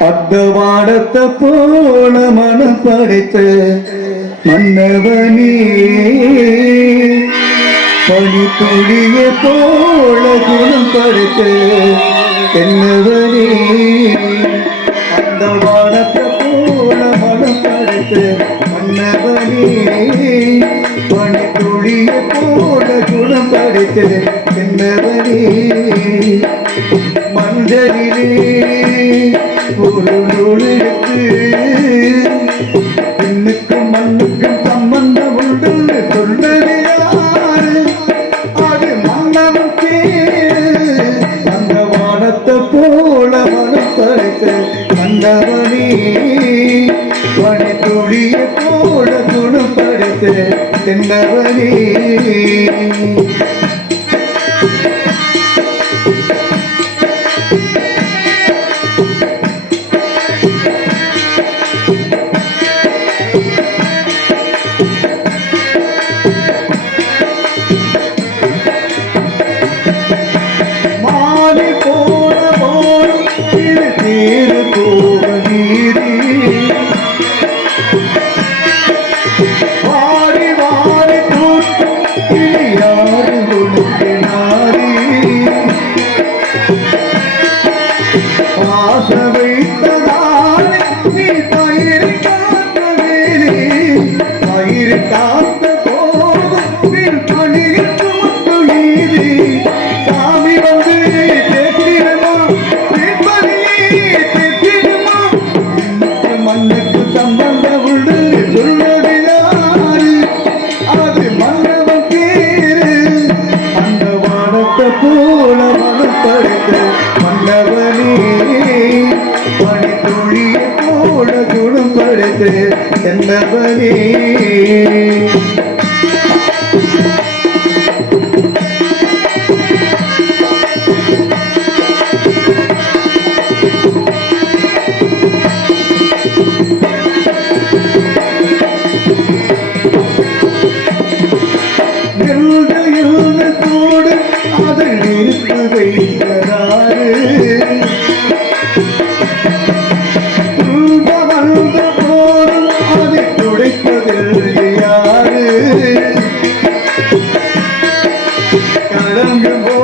அந்த வானத்தை போல மனம் படைத்த மன்னவனே. பனி துளிய போல குணம் படைத்த என்னவனே அந்த வானத்தை போல மனம் படைத்த மன்னவனே. பனி துளிய போல குணம் படைத்த என்னவனே மஞ்சளிலே ஒரு நூலெடுத்து பெண்ணுக்கும் மண்ணுக்கும் சம்பந்தம் உண்டு சொல்வது யாரு அது மன்னவன் அந்த வானத்தை போல மனம் படைத்த மன்னவனே துளிய போல குணம் தென்னவனே குணம் படைத்த என்னவனே எழுத எழுத கடங்கு போது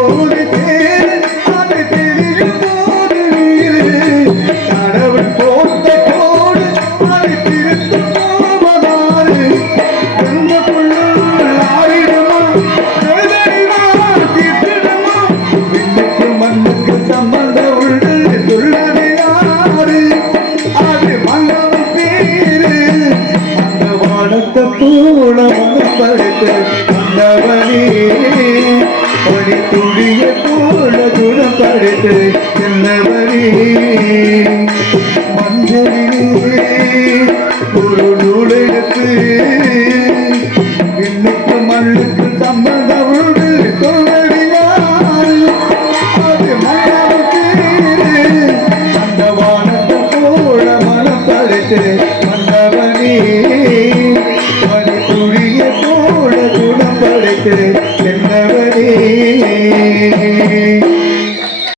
விண்ணுக்கு மண்ணுக்கு சம்பந்தம் உண்டு சொல்வது யாரு அது மன்னவன் பேரு அந்த வானத்தை போல மனம் படைத்து மன்னவனே. பனி துளிய போல குணம் படைத்து என்னவனே.